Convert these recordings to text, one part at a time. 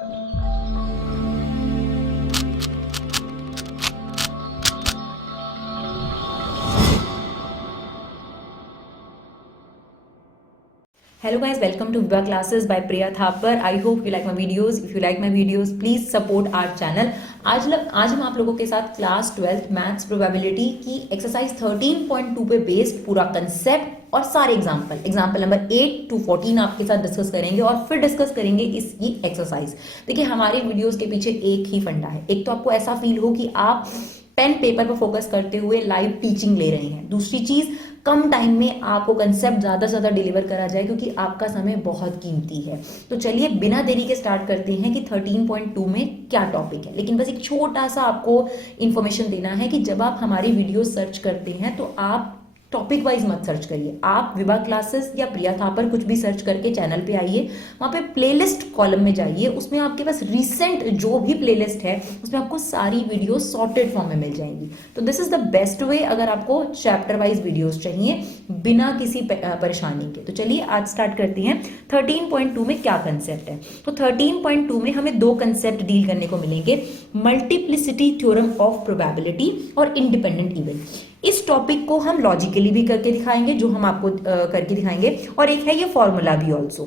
Hello guys, welcome to Viva Classes by Priya Thapar. I hope you like my videos. If you like my videos, please support our channel. आज हम आप लोगों के साथ class 12th maths probability की exercise 13.2 पे based पूरा concept और सारे एग्जाम्पल नंबर 8 to 14 आपके साथ डिस्कस करेंगे और फिर डिस्कस करेंगे इसकी एक्सरसाइज। देखिए हमारे वीडियोस के पीछे एक ही फंडा है। एक तो आपको ऐसा फील हो कि आप पेन पेपर पर फोकस करते हुए लाइव टीचिंग ले रहे हैं। दूसरी चीज, कम टाइम में आपको कंसेप्ट ज्यादा से ज्यादा डिलीवर करा जाए क्योंकि आपका समय बहुत कीमती है। तो चलिए बिना देरी के स्टार्ट करते हैं कि 13.2 में क्या टॉपिक है। लेकिन बस एक छोटा सा आपको इंफॉर्मेशन देना है कि जब आप हमारी वीडियो सर्च करते हैं तो आप टॉपिक वाइज मत सर्च करिए। आप विभा क्लासेस या प्रिया थापर कुछ भी सर्च करके चैनल पे आइए, वहां पे प्लेलिस्ट कॉलम में जाइए, उसमें आपके पास रिसेंट जो भी प्लेलिस्ट है उसमें आपको सारी वीडियो सॉर्टेड फॉर्म में मिल जाएंगी। तो this is the best way अगर आपको चैप्टर वाइज वीडियोस चाहिए बिना किसी परेशानी के। तो चलिए आज स्टार्ट करते हैं। 13.2 में क्या कंसेप्ट है? तो 13.2 में हमें दो कंसेप्ट डील करने को मिलेंगे, मल्टीप्लिसिटी थ्योरम ऑफ प्रोबेबिलिटी और इंडिपेंडेंट इवेंट। इस टॉपिक को हम लॉजिकली भी करके दिखाएंगे, जो हम आपको करके दिखाएंगे, और एक है ये फॉर्मूला भी ऑल्सो,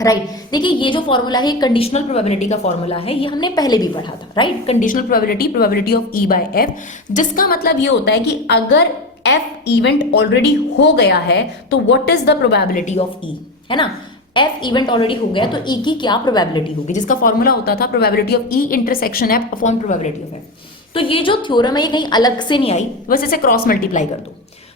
राइट। देखिए ये जो फॉर्मूला है कंडीशनल प्रोबेबिलिटी का फॉर्मूला है, ये हमने पहले भी पढ़ा था, right. Conditional probability of E by F, जिसका मतलब ये होता है कि अगर एफ इवेंट ऑलरेडी हो गया है तो what is the probability of E, है ना। एफ इवेंट ऑलरेडी हो गया तो ई की क्या प्रोबेबिलिटी होगी, जिसका फॉर्मूला होता था probability of E intersection F upon probability of F. तो ये जो थ्योरम है ये कहीं अलग से नहीं आई, बस इसे क्रॉस मल्टीप्लाई कर दो।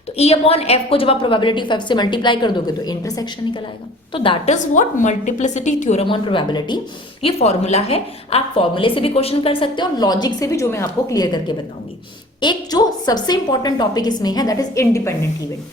तो ई अपॉन एफ को जब आप प्रोबेबिलिटी ऑफ एफ से मल्टीप्लाई कर दोगे तो इंटरसेक्शन निकल आएगा। तो that is what multiplicity theorem on probability. ये फॉर्मूला है, आप फॉर्मूले से भी क्वेश्चन कर सकते हो और लॉजिक से भी, जो मैं आपको क्लियर करके बताऊंगी। एक जो सबसे इंपॉर्टेंट टॉपिक इसमें है दैट इज इंडिपेंडेंट इवेंट।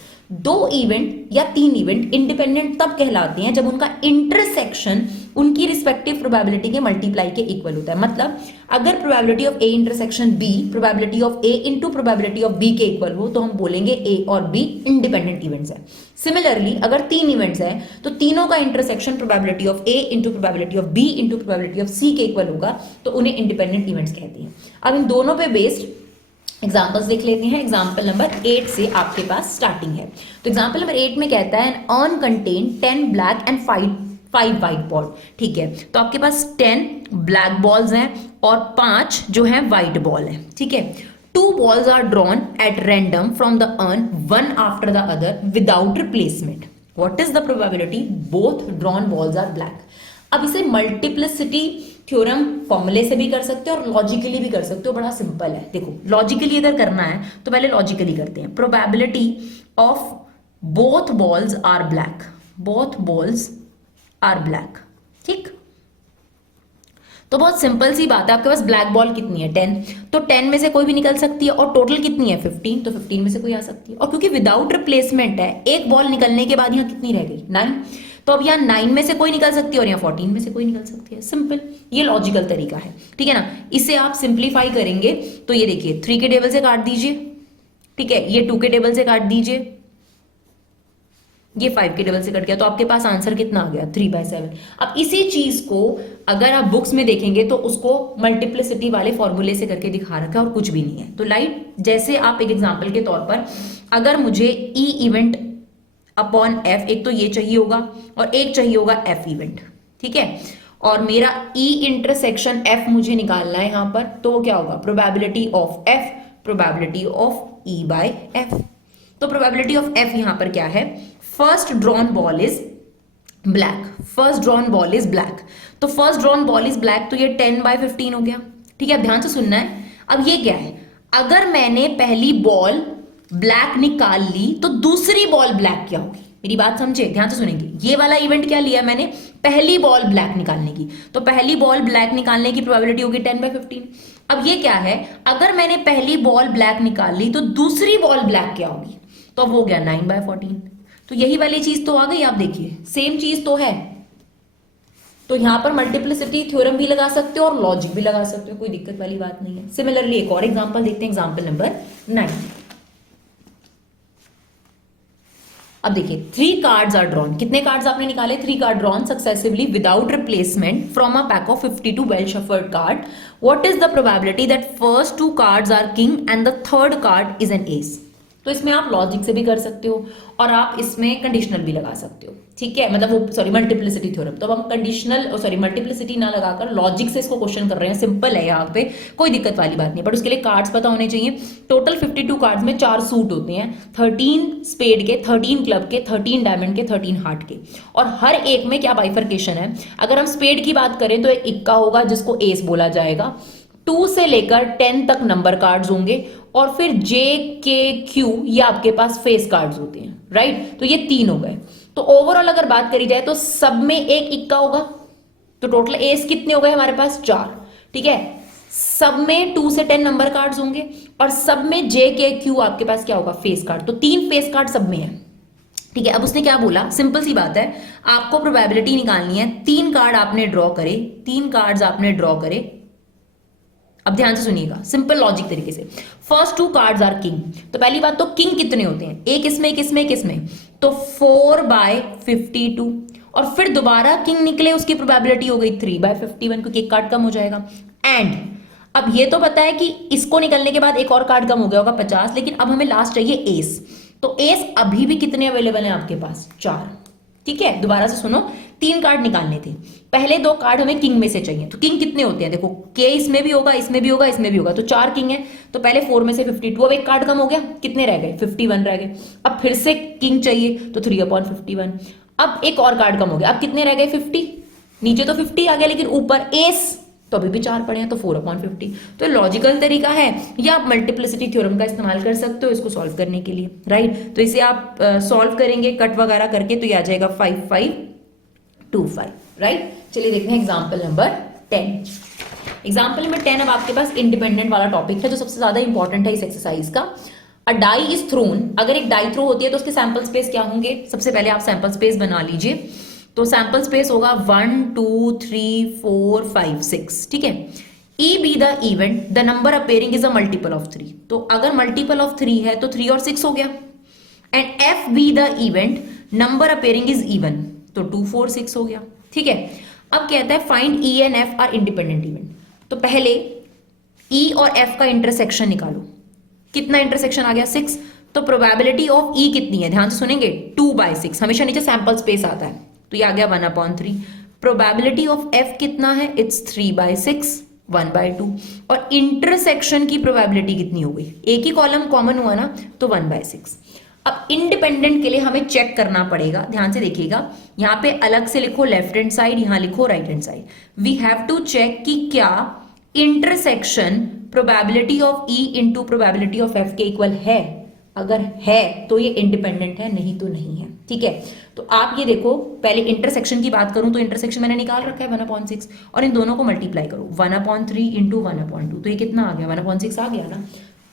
दो इवेंट या तीन इवेंट इंडिपेंडेंट तब कहलाते हैं जब उनका इंटरसेक्शन उनकी रिस्पेक्टिव प्रोबेबिलिटी के मल्टीप्लाई के इक्वल होता है। मतलब अगर probability of A intersection B probability of A into probability of B के इक्वल हो तो हम बोलेंगे ए और बी इंडिपेंडेंट इवेंट्स है। सिमिलरली अगर तीन इवेंट्स हैं तो तीनों का intersection probability of A into probability of B into probability of C के इक्वल होगा तो उन्हें इंडिपेंडेंट इवेंट्स कहते हैं। अब इन दोनों पे बेस्ड एग्जाम्पल्स देख लेते हैं। एग्जाम्पल नंबर 8 से आपके पास स्टार्टिंग है। तो एग्जाम्पल नंबर 8 में कहता है an urn contain 10 black and 5 white ball. ठीक है, तो आपके पास 10 ब्लैक बॉल्स हैं और 5 जो है वाइट बॉल है। ठीक है, 2 balls are drawn at random from the urn, one after the other without replacement. What is the probability both drawn balls are black? अब इसे मल्टीप्लिसिटी थ्योरम फॉर्मूले से भी कर सकते हो और लॉजिकली भी कर सकते हो। बड़ा सिंपल है। देखो लॉजिकली अगर करना है तो पहले लॉजिकली करते हैं। Probability of both balls are black, both balls are black. ठीक, तो बहुत सिंपल सी बात है। आपके पास ब्लैक बॉल कितनी है 10, तो 10 में से कोई भी निकल सकती है और टोटल कितनी है 15, तो 15 में से कोई आ सकती है। और क्योंकि विदाउट रिप्लेसमेंट है, एक बॉल निकलने के बाद यहाँ कितनी रह गई 9, तो अब यहाँ 9 में से कोई निकल सकती है और यहाँ 14 में से कोई निकल सकती है। सिंपल, ये लॉजिकल तरीका है। ठीक है ना। इसे आप सिंप्लीफाई करेंगे तो ये देखिए 3 के टेबल से काट दीजिए, ठीक है, ये 2 के टेबल से काट दीजिए, ये 5 के टेबल से कट गया, तो आपके पास आंसर कितना आ गया 3/7। अब इसी चीज को अगर आप बुक्स में देखेंगे तो उसको मल्टीप्लिसिटी वाले फॉर्मूले से करके दिखा रखा है और कुछ भी नहीं है। तो लाइट जैसे आप एक एग्जांपल के तौर पर अगर मुझे ई इवेंट अपॉन एफ, एक तो ये चाहिए होगा और एक चाहिए होगा एफ इवेंट। ठीक है, और मेरा ई इंटरसेक्शन एफ मुझे निकालना है यहां पर, तो वो क्या होगा probability of F probability of E by F. तो प्रोबेबिलिटी ऑफ एफ यहां पर क्या है, first drawn ball is black, first drawn ball is black, तो first drawn ball is black, तो ये 10/15 हो गया। ठीक है, ध्यान से सुनना है। अब ये क्या है, अगर मैंने पहली बॉल ब्लैक निकाल ली तो दूसरी बॉल ब्लैक क्या होगी, मेरी बात समझे, ध्यान से सुनेंगे। ये वाला इवेंट क्या लिया मैंने, पहली बॉल ब्लैक निकालने की, तो पहली बॉल ब्लैक निकालने की प्रोबेबिलिटी होगी 10/15। अब ये क्या है, अगर मैंने पहली बॉल ब्लैक निकाल ली तो दूसरी बॉल ब्लैक क्या होगी, तो अब हो गया 9/14। तो यही वाली चीज तो आ गई, आप देखिए सेम चीज तो है। तो यहां पर मल्टीप्लिसिटी थ्योरम भी लगा सकते हो और लॉजिक भी लगा सकते हो, कोई दिक्कत वाली बात नहीं है। सिमिलरली एक और एग्जांपल देखते हैं, एग्जांपल नंबर 9। अब देखिए 3 कार्ड्स आर ड्रॉन, कितने कार्ड्स आपने निकाले? 3 card drawn successively without replacement from a pack of 52 well shuffled card. What is the probability that first 2 cards are king and the third card is an ace? तो इसमें आप logic से भी कर सकते हो और आप इसमें कंडीशनल भी लगा सकते हो, ठीक है, मतलब वो सॉरी मल्टीप्लिसिटी थ्योरम. तो अब हम कंडीशनल सॉरी मल्टीप्लिसिटी ना लगाकर लॉजिक से इसको क्वेश्चन कर रहे हैं. सिंपल है यहाँ पे, कोई दिक्कत वाली बात नहीं, बट उसके लिए कार्ड्स पता होने चाहिए. टोटल 52 कार्ड्स में 4 सूट होते हैं, 13 स्पेड के, 13 क्लब के, 13 डायमंड के, 13 हार्ट के, और हर एक में क्या बाइफर्केशन है. अगर हम स्पेड की बात करें तो एक इक्का होगा जिसको एस बोला जाएगा. 2 से लेकर 10 तक नंबर कार्ड्स होंगे और फिर जे के क्यू ये आपके पास फेस कार्ड्स होते हैं, राइट. तो ये 3 हो गए. तो ओवरऑल अगर बात करी जाए तो सब में एक इक्का होगा, तो टोटल एस कितने हो गए हमारे पास? 4, ठीक है. सब में 2 से 10 नंबर कार्ड्स होंगे और सब में जे के क्यू आपके पास क्या होगा? Face card. तो 3 फेस कार्ड सब में है, ठीक है. अब उसने क्या बोला? सिंपल सी बात है, आपको प्रोबेबिलिटी निकालनी है. 3 कार्ड आपने ड्रॉ करे, 3 कार्ड्स आपने ड्रॉ करे. अब ध्यान से सुनिएगा सिंपल लॉजिक तरीके से. First 2 cards are king. तो पहली बात तो किंग कितने होते हैं? एक इसमें, एक इसमें, एक इसमें. तो 4/52 और फिर दोबारा किंग निकले, उसकी प्रोबेबिलिटी हो गई 3/51 क्योंकि एक कार्ड कम हो जाएगा. एंड अब ये तो पता है कि इसको निकलने के बाद एक और कार्ड कम हो गया होगा 50, लेकिन अब हमें लास्ट चाहिए एस. तो एस अभी भी कितने अवेलेबल हैं आपके पास? 4, ठीक है. दोबारा से सुनो, 3 कार्ड निकालने थे, पहले 2 कार्ड हमें किंग में से चाहिए. तो किंग कितने होते हैं? देखो के इसमें भी होगा, इसमें भी होगा, इसमें भी होगा, तो 4 किंग है. तो पहले 4 में से 52, अब एक कार्ड कम हो गया, कितने रह गए? 51 रह गए. अब फिर से किंग चाहिए तो 3/51. अब एक और कार्ड कम हो गया, अब कितने रह गए? 50. नीचे तो 50 आ गया लेकिन ऊपर एस तो अभी भी 4 पड़े हैं, तो 4/50. तो लॉजिकल तरीका है, या आप मल्टीप्लिसिटी थ्योरम का इस्तेमाल कर सकते हो इसको सॉल्व करने के लिए, राइट. तो इसे आप सॉल्व करेंगे कट वगैरह करके, तो ये आ जाएगा 5525, राइट. चलिए देखते हैं एग्जाम्पल नंबर 10. एग्जाम्पल नंबर 10 अब आपके पास इंडिपेंडेंट वाला टॉपिक है जो सबसे ज्यादा इंपॉर्टेंट है इस एक्सरसाइज का. अ डाई इज थ्रोन. अगर एक डाई थ्रो होती है तो उसके सैंपल स्पेस क्या होंगे? सबसे पहले आप सैंपल स्पेस बना लीजिए. तो सैंपल स्पेस होगा 1 2 3 4 5 6, ठीक है. E B the event the number appearing is a multiple of 3. तो अगर मल्टीपल ऑफ 3 है तो 3 और 6 हो गया. And F B the event number appearing is even, तो 2 4 6 हो गया, ठीक है. अब कहता है find E and F are independent event. तो पहले E और F का इंटरसेक्शन निकालो. कितना इंटरसेक्शन आ गया? 6. तो प्रोबेबिलिटी ऑफ E कितनी है? ध्यान से सुनेंगे, 2/6. हमेशा नीचे सैंपल स्पेस आता है, तो ये आ गया 1/3. प्रोबेबिलिटी ऑफ F कितना है? इट्स 3/6, 1/2. और इंटरसेक्शन की प्रोबेबिलिटी कितनी हो गई? एक ही कॉलम कॉमन हुआ ना, तो 1/6. अब इंडिपेंडेंट के लिए हमें चेक करना पड़ेगा. ध्यान से देखिएगा, यहां पे अलग से लिखो लेफ्ट हैंड साइड, यहां लिखो right hand side. We have to check कि क्या intersection probability of E into probability of F के इक्वल है. अगर है तो ये इंडिपेंडेंट है, नहीं तो नहीं है, ठीक है. तो आप ये देखो, पहले इंटरसेक्शन की बात करूं तो इंटरसेक्शन मैंने निकाल रखा है 1/6 और इन दोनों को मल्टीप्लाई करो 1/3 इंटू 1/2, तो ये कितना आ गया? 1/6 आ गया ना.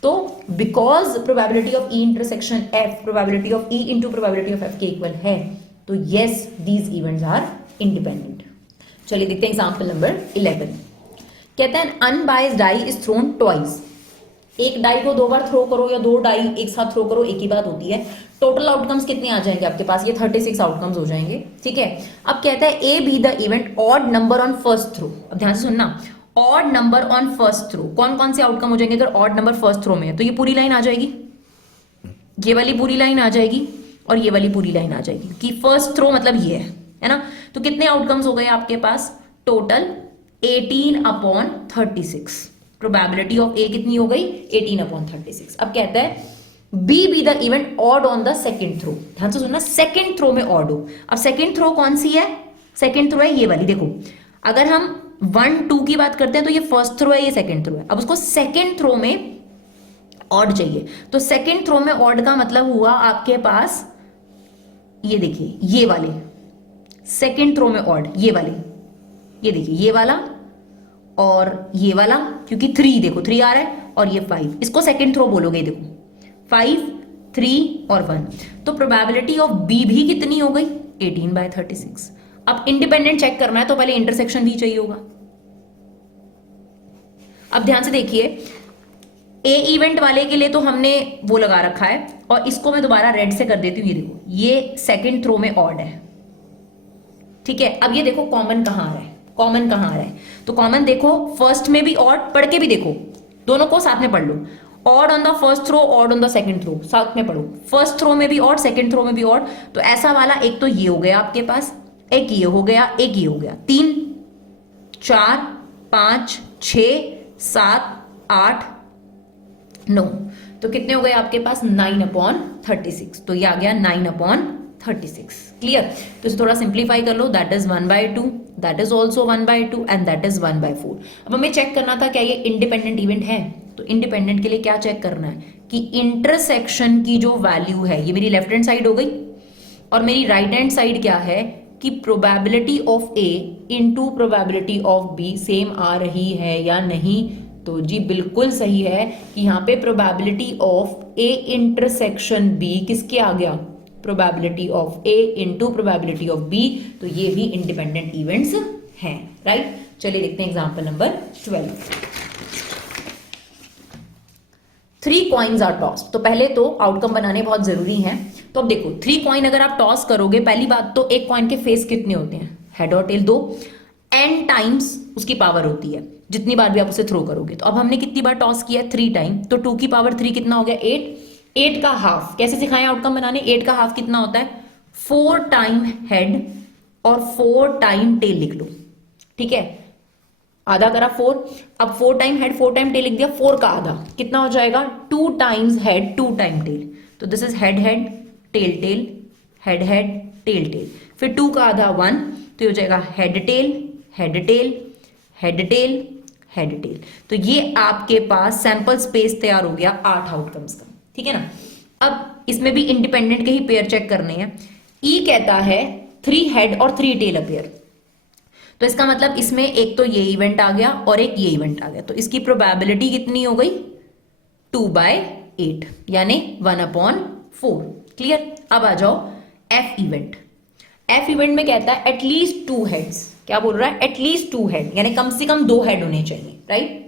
तो because probability of E intersection F probability of E into probability of F के इक्वल है, तो yes these events are independent. चलिए देखते हैं एग्जाम्पल नंबर 11. कहता है unbiased die is thrown twice. एक डाई को 2 बार थ्रो करो या 2 डाई एक साथ थ्रो करो, एक ही बात होती है. टोटल आउटकम्स कितने आ जाएंगे आपके पास? ये 36 आउटकम्स हो जाएंगे, ठीक है. अब कहता है A be the event odd number on first throw. अब ध्यान से सुनना, odd number on first throw. कौन कौन से आउटकम हो जाएंगे अगर ऑड नंबर फर्स्ट थ्रो में है? तो ये पूरी लाइन आ जाएगी, ये वाली पूरी लाइन आ जाएगी और ये वाली पूरी लाइन आ जाएगी कि फर्स्ट थ्रो मतलब ये है ना. तो कितने आउटकम्स हो गए आपके पास? टोटल 18/36. प्रोबेबिलिटी ऑफ ए कितनी हो गई? 18/36. अब कहता है B be the event odd on the second throw. ध्यान से सुनना, सेकेंड थ्रो में ऑड हो. अब सेकेंड थ्रो कौन सी है? सेकेंड थ्रो है ये वाली. देखो अगर हम 1 2 की बात करते हैं तो ये फर्स्ट थ्रो है, ये सेकेंड थ्रो है. अब उसको सेकेंड थ्रो में ऑड चाहिए, तो सेकेंड थ्रो में ऑड का मतलब हुआ आपके पास ये देखिए ये वाले सेकेंड थ्रो में ऑड, ये वाले, ये देखिए ये वाला और ये वाला, क्योंकि 3 देखो 3 आ रहा है और ये 5, इसको सेकेंड थ्रो बोलोगे. देखो 5 3 और 1, तो प्रोबेबिलिटी ऑफ बी भी कितनी हो गई? 18/36. अब इंडिपेंडेंट चेक करना है तो पहले इंटरसेक्शन भी चाहिए होगा. अब ध्यान से देखिए, ए इवेंट वाले के लिए तो हमने वो लगा रखा है, और इसको मैं दोबारा रेड से कर देती हूँ। ये देखो, ये सेकंड थ्रो में ऑड है, ठीक है। अब ये देखो कॉमन कहाँ आ रहा है, कॉमन कहाँ आ रहा है, तो कॉमन देखो फर्स्ट में भी ऑड, पढ़ के भी देखो, दोनों को साथ में पढ़ लो। Odd on the first throw, odd on the second throw, साथ में पढ़ो। फर्स्ट थ्रो में भी ऑड, सेकंड थ्रो में भी ऑड, तो ऐसा वाला एक तो ये हो गया आपके पास, एक ये हो गया, एक ये हो गया, 3 4 5 6 7 8 9, तो कितने हो गए आपके पास 9/36, तो ये आ गया 9/36। क्लियर? तो इसे थोड़ा सिंप्लीफाई कर लो, that is 1/2, that is also 1/2 and that is 1/4। अब हमें चेक करना था क्या ये इंडिपेंडेंट इवेंट है, तो इंडिपेंडेंट के लिए क्या चेक करना है कि इंटरसेक्शन की जो वैल्यू है, ये मेरी लेफ्ट हैंड साइड हो गई, और मेरी राइट हैंड साइड क्या है कि probability of A into probability of B same आ रही है या नहीं। तो जी बिल्कुल सही है कि यहाँ पे probability of A intersection B किसके आ गया, probability of A into probability of B, तो ये भी इंडिपेंडेंट इवेंट्स हैं, राइट। चलिए देखते हैं example number 12। 3 coins are toss, तो पहले तो आउटकम बनाने बहुत जरूरी हैं। तो अब देखो 3 कॉइन अगर आप टॉस करोगे, पहली बात तो एक कॉइन के फेस कितने होते हैं, हेड और टेल 2, n टाइम्स उसकी पावर होती है जितनी बार भी आप उसे थ्रो करोगे। तो अब हमने कितनी बार टॉस किया, 3 टाइम, तो 2 की पावर 3 कितना हो गया 8। 8 का हाफ कैसे सिखाएं आउटकम बनाने, 8 का हाफ कितना होता है 4 टाइम हेड और 4 टाइम टेल लिख लो, ठीक है। आधा करा 4, अब 4 टाइम हेड 4 टाइम टेल लिख दिया, 4 का आधा कितना हो जाएगा 2 टाइम्स हेड 2 टाइम टेल, तो this is head head tail tail, head head tail tail, फिर 2 का आधा 1, तो ये हो जाएगा head tail head tail head tail head tail. तो ये आपके पास सैंपल स्पेस तैयार हो गया 8 आउटकम्स का, ठीक है ना। अब इसमें भी इंडिपेंडेंट के ही पेयर चेक करने हैं। ई कहता है 3 हेड और 3 टेल अपेयर, तो इसका मतलब इसमें एक तो ये इवेंट आ गया और एक ये इवेंट आ गया, तो इसकी प्रोबेबिलिटी कितनी हो गई 2/8 यानी 1/4। क्लियर? अब आ जाओ एफ इवेंट। एफ इवेंट में कहता है एटलीस्ट 2 हेड्स, क्या बोल रहा है एटलीस्ट 2 हेड, यानी कम से कम 2 हेड होने चाहिए, राइट।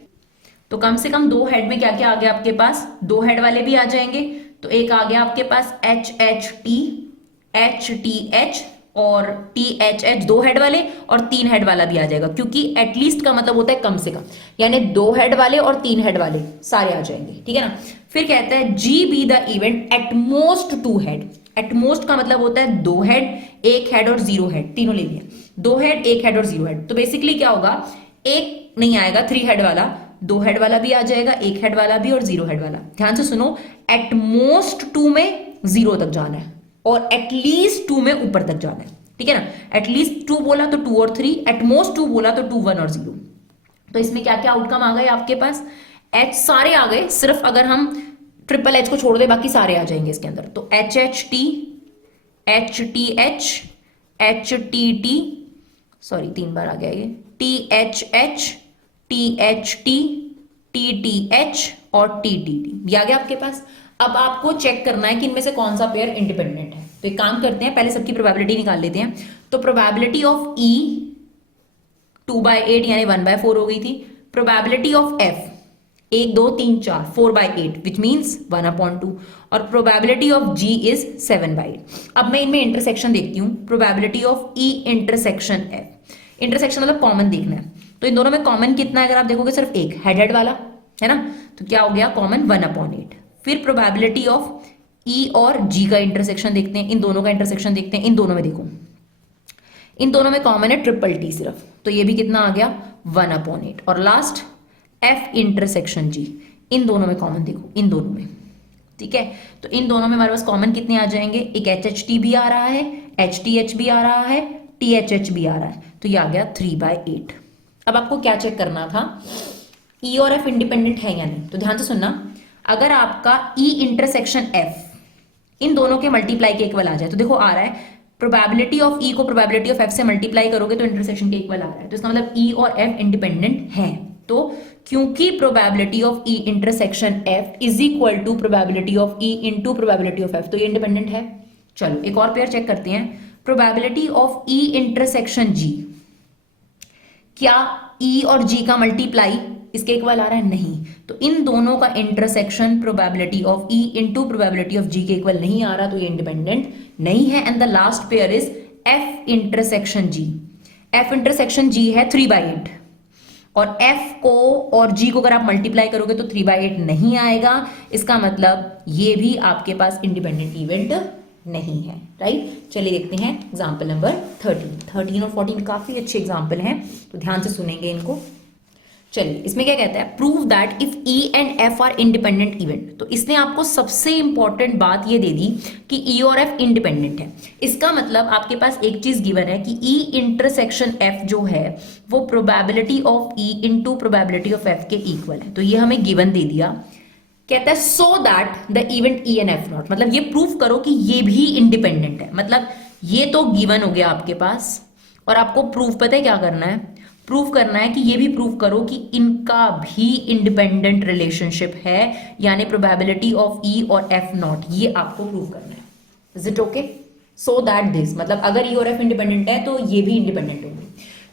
तो कम से कम 2 हेड में क्या क्या आ गया आपके पास, 2 हेड वाले भी आ जाएंगे, तो एक आ गया आपके पास HHT HTH और THH 2 हेड वाले, और 3 हेड वाला भी आ जाएगा, क्योंकि एटलीस्ट का मतलब होता है कम से कम, यानी 2 हेड वाले और 3 हेड वाले सारे आ जाएंगे, ठीक है ना। फिर कहता है G B the event at most 2 head. At most का मतलब होता है 2 हेड, 1 हेड और 0 हेड, तीनों ले लिया, 2 हेड 1 हेड और 0 हेड। तो बेसिकली क्या होगा, एक नहीं आएगा 3 हेड वाला, 2 हेड वाला भी आ जाएगा, 1 हेड वाला भी और 0 हेड वाला। ध्यान से सुनो, एट मोस्ट 2 में 0 तक जाना है और एटलीस्ट 2 में ऊपर तक जाना है, ठीक है ना। एटलीस्ट 2 बोला तो 2 और 3, एट मोस्ट 2 बोला तो 2 1 और 0। तो इसमें क्या क्या आउटकम आ गए आपके पास, एच सारे आ गए, सिर्फ अगर हम ट्रिपल एच को छोड़ दे बाकी सारे आ जाएंगे इसके अंदर। तो HHT HTH HTT, सॉरी 3 बार आ गया ये, THH THT TTH और TTT, ये आ गया आपके पास। अब आपको चेक करना है कि इनमें से कौन सा पेयर इंडिपेंडेंट है। तो एक काम करते हैं, पहले सबकी प्रोबेबिलिटी निकाल लेते हैं। तो प्रोबेबिलिटी ऑफ E 2/8 यानी 1/4 हो गई थी। Probability of F 1 2 3 4 4/8 which means 1/2, और प्रोबेबिलिटी ऑफ G इज 7/8। अब मैं इनमें इंटरसेक्शन देखती हूँ। Probability of E intersection F, intersection मतलब कॉमन देखना है, तो इन दोनों में कॉमन कितना है, अगर आप देखोगे सिर्फ एक हेड हेड वाला है ना, तो क्या हो गया कॉमन 1/8। फिर प्रोबेबिलिटी ऑफ E और G का इंटरसेक्शन देखते हैं, इन दोनों का इंटरसेक्शन देखते हैं। इन दोनों में देखो, इन दोनों में कॉमन है ट्रिपल T सिर्फ, तो ये भी कितना आ गया 1/8। और लास्ट F इंटरसेक्शन G, इन दोनों में कॉमन देखो, इन दोनों में, ठीक है। तो इन दोनों में हमारे पास कॉमन कितने आ जाएंगे, एक HHT भी आ रहा है, HTH भी आ रहा है, THH भी आ रहा है, तो ये आ गया 3/8। अब आपको क्या चेक करना था, E और F इंडिपेंडेंट है या नहीं। तो ध्यान से सुनना, अगर आपका E इंटरसेक्शन F इन दोनों के मल्टीप्लाई के इक्वल आ जाए, तो देखो आ रहा है प्रोबेबिलिटी ऑफ E को प्रोबेबिलिटी ऑफ F से मल्टीप्लाई करोगे तो इंटरसेक्शन के इक्वल आ रहा है, तो इसका मतलब E और F इंडिपेंडेंट हैं। तो क्योंकि probability of E intersection F is equal to probability of E into probability of F, तो ये इंडिपेंडेंट है। चलो एक और पेयर चेक करते हैं, probability of E intersection G, क्या E और G का मल्टीप्लाई इसके इक्वल आ रहा है? नहीं। तो इन दोनों का intersection probability of E into probability of G के इक्वल नहीं आ रहा, तो ये इंडिपेंडेंट नहीं है। And the last pair is F intersection G. F intersection G है 3/8, और एफ को और जी को अगर आप मल्टीप्लाई करोगे तो 3/8 नहीं आएगा। इसका मतलब ये भी आपके पास इंडिपेंडेंट इवेंट नहीं है, राइट। चलिए देखते हैं एग्जाम्पल नंबर 13 और 14 काफी अच्छे एग्जाम्पल हैं, तो ध्यान से सुनेंगे इनको। चलिए इसमें क्या कहता है, prove that if E and F R independent event. तो इसने आपको सबसे इंपॉर्टेंट बात ये दे दी कि ई और एफ इंडिपेंडेंट है। इसका मतलब आपके पास एक चीज गिवन है कि ई इंटरसेक्शन एफ जो है वो probability of E into probability of F के इक्वल है। तो ये हमें गिवन दे दिया। कहता है so that the event E and F not, मतलब ये प्रूव करो कि ये भी इंडिपेंडेंट है। मतलब ये तो गिवन हो गया आपके पास, और आपको प्रूव पता है क्या करना है, प्रूव करना है कि ये भी प्रूव करो कि इनका भी इंडिपेंडेंट रिलेशनशिप है, यानी प्रोबेबिलिटी ऑफ ई और एफ नॉट, ये आपको प्रूव करना है। Is it okay? So that this, मतलब अगर ई और एफ इंडिपेंडेंट है तो ये भी इंडिपेंडेंट होंगे।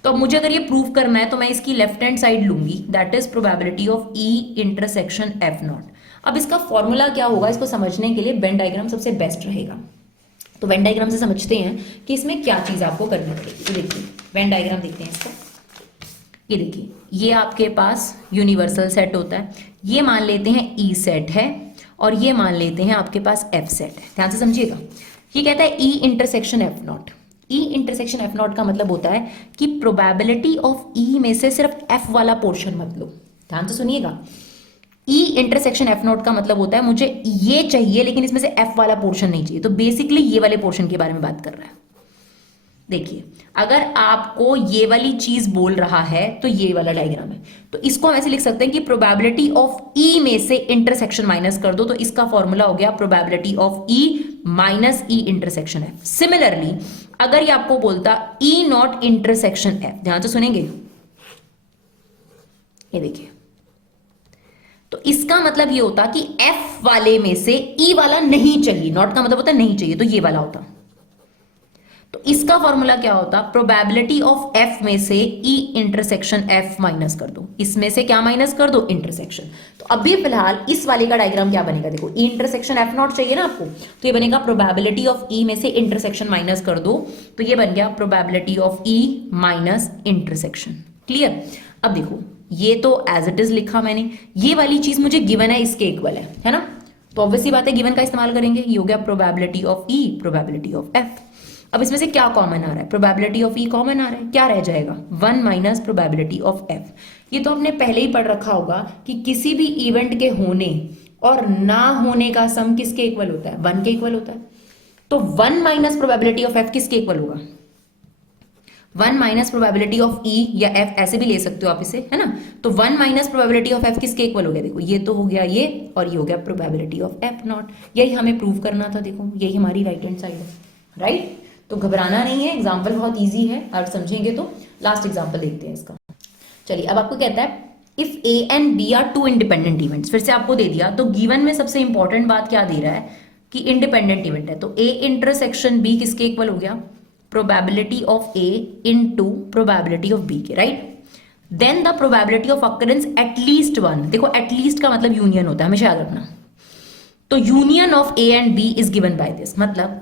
तो अब मुझे अगर ये प्रूव करना है तो मैं इसकी लेफ्ट हैंड साइड लूंगी, that is probability of E intersection F not. अब इसका फॉर्मूला क्या होगा, इसको समझने के लिए वेन डायग्राम सबसे बेस्ट रहेगा। तो वेन डायग्राम से समझते हैं कि इसमें क्या चीज आपको करनी पड़ेगी। तो देखिए वेन डायग्राम देखते हैं इसको। ये देखिए, ये आपके पास यूनिवर्सल सेट होता है, ये मान लेते हैं ई सेट है, और ये मान लेते हैं आपके पास एफ सेट है। ध्यान से समझिएगा, ये कहता है E intersection F not. E intersection F not का मतलब होता है कि प्रोबेबिलिटी ऑफ ई में से सिर्फ एफ वाला पोर्शन मत लो। ध्यान से सुनिएगा, ई इंटरसेक्शन एफ नॉट का मतलब होता है मुझे ये चाहिए लेकिन इसमें से एफ वाला पोर्शन नहीं चाहिए। तो बेसिकली ये वाले पोर्शन के बारे में बात कर रहा है। देखिए, अगर आपको ये वाली चीज बोल रहा है तो ये वाला डायग्राम है, तो इसको हम ऐसे लिख सकते हैं कि प्रोबेबिलिटी ऑफ ई में से इंटरसेक्शन माइनस कर दो, तो इसका फॉर्मूला हो गया probability of E minus E intersection F. Similarly अगर ये आपको बोलता ई नॉट इंटरसेक्शन एफ, ध्यान से सुनेंगे, ये देखिए, तो इसका मतलब ये होता कि एफ वाले में से ई वाला नहीं चाहिए। नॉट का मतलब होता है नहीं चाहिए, तो ये वाला होता। तो इसका फॉर्मूला क्या होता, प्रोबेबिलिटी ऑफ एफ में से ई इंटरसेक्शन एफ माइनस कर दो, इसमें से क्या माइनस कर दो, इंटरसेक्शन। तो अभी फिलहाल इस वाले का डायग्राम क्या बनेगा, देखो ई इंटरसेक्शन एफ नॉट चाहिए ना आपको, तो ये बनेगा प्रोबेबिलिटी ऑफ ई में से इंटरसेक्शन माइनस कर दो, तो ये बन गया probability of E minus intersection. Clear? अब देखो, ये तो एज इट इज लिखा मैंने, ये वाली चीज मुझे गिवन है, इसके इक्वल है ना, तो ऑब्वियसली बात है गिवन का इस्तेमाल करेंगे। ये हो गया probability of E probability of F. अब इसमें से क्या कॉमन आ रहा है, प्रोबेबिलिटी ऑफ ई कॉमन आ रहा है, क्या रह जाएगा, 1 माइनस प्रोबेबिलिटी ऑफ एफ। ये तो आपने पहले ही पढ़ रखा होगा कि किसी भी इवेंट के होने और ना होने का सम किसके इक्वल होता है, 1 के इक्वल होता है। तो 1 माइनस प्रोबेबिलिटी ऑफ एफ किसके इक्वल होगा, 1 माइनस प्रोबेबिलिटी ऑफ ई या एफ, ऐसे भी ले सकते हो आप इसे, है ना। तो 1 माइनस प्रोबेबिलिटी ऑफ एफ किसके इक्वल हो गया, देखो ये तो हो गया ये, और ये हो गया प्रोबेबिलिटी ऑफ एफ नॉट। यही हमें प्रूव करना था, देखो यही हमारी राइट हैंड साइड है, राइट। तो घबराना नहीं है, एग्जाम्पल बहुत ईजी है, आप समझेंगे तो। लास्ट एग्जाम्पल देखते हैं इसका। चलिए, अब आपको कहता है if A and B are two independent events, फिर से आपको दे दिया, तो गिवन में सबसे इंपॉर्टेंट बात क्या दे रहा है कि इंडिपेंडेंट इवेंट है। तो ए इंटरसेक्शन बी किसके इक्वल हो गया, probability of A into probability of B के, right. Then the probability of occurrence at least 1, देखो एटलीस्ट का मतलब यूनियन होता है, हमेशा याद रखना। तो union of A and B is given by this, मतलब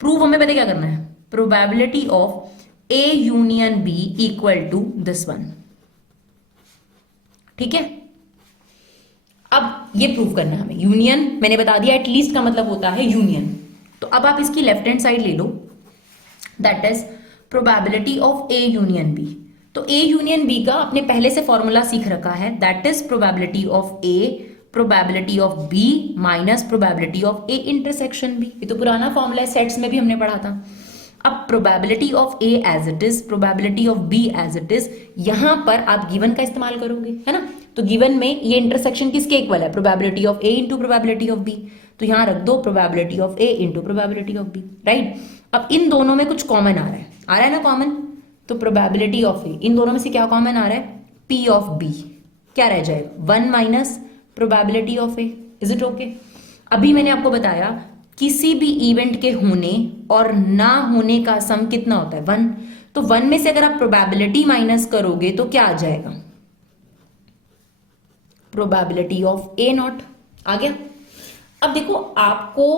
प्रूव हमें पता क्या करना है, probability of A union B equal to this one, ठीक है। अब ये प्रूव करना है हमें, यूनियन मैंने बता दिया, एटलीस्ट का मतलब होता है यूनियन। तो अब आप इसकी लेफ्ट हैंड साइड ले लो, that is probability of A union B. तो ए यूनियन बी का आपने पहले से फॉर्मूला सीख रखा है, that is probability of A probability of B minus probability of A intersection B. ये तो पुराना फॉर्मूला है, सेट्स में भी हमने पढ़ा था। अब probability of A as it is, probability of B as it is, यहां पर आप गिवन का इस्तेमाल करोगे, है ना। तो गिवन में ये इंटरसेक्शन किसके इक्वल है, probability of A into probability of B. तो यहां रख दो probability of A into probability of B, right. अब इन दोनों में कुछ कॉमन आ रहा है ना कॉमन, तो प्रोबेबिलिटी ऑफ ए, इन दोनों में से क्या कॉमन आ रहा है, पी ऑफ बी, क्या रह जाएगा, 1 minus probability of A. Is it okay? अभी मैंने आपको बताया किसी भी इवेंट के होने और ना होने का सम कितना होता है, 1। तो 1 में से अगर आप प्रोबेबिलिटी माइनस करोगे तो क्या आ जाएगा, प्रोबेबिलिटी ऑफ ए नॉट। आ गया। अब देखो आपको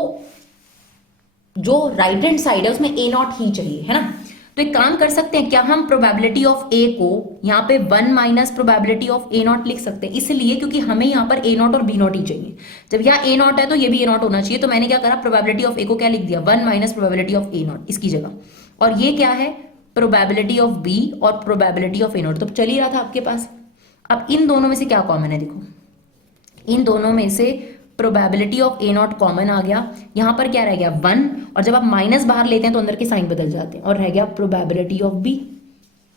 जो राइट हैंड साइड है उसमें ए नॉट ही चाहिए, है ना। तो एक काम कर सकते हैं, क्या हम प्रोबेबिलिटी ऑफ ए को यहाँ पे 1 minus probability of A not लिख सकते हैं, इसलिए क्योंकि हमें यहाँ पर ए नॉट और बी नॉट ही चाहिए। जब यहाँ ए नॉट है तो ये भी ए नॉट होना चाहिए, तो मैंने क्या करा, प्रोबेबिलिटी ऑफ ए को क्या लिख दिया, 1 minus probability of A not इसकी जगह, और ये क्या है, प्रोबेबिलिटी ऑफ बी और प्रोबेबिलिटी ऑफ ए नॉट। तो चल ही रहा था आपके पास। अब इन दोनों में से क्या कॉमन है, देखो इन दोनों में से probability of A not common आ गया, यहां पर क्या रह गया 1, और जब आप माइनस बाहर लेते हैं तो अंदर के साइन बदल जाते हैं, और रह गया प्रोबेबिलिटी ऑफ बी।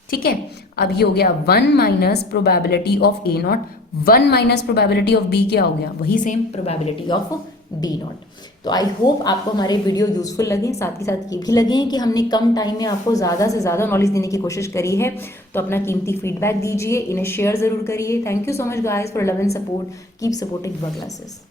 ठीक है, अब ये हो गया 1 minus probability of A not, 1 minus probability of B क्या हो गया, वही same probability of B not. तो आई होप आपको हमारे वीडियो यूजफुल लगे, साथ ही साथ ये भी लगे कि हमने कम टाइम में आपको ज़्यादा से ज़्यादा नॉलेज देने की कोशिश करी है। तो अपना कीमती फीडबैक दीजिए, इन्हें शेयर ज़रूर करिए। Thank you so much guys for love and support, keep supporting युवा क्लासेस।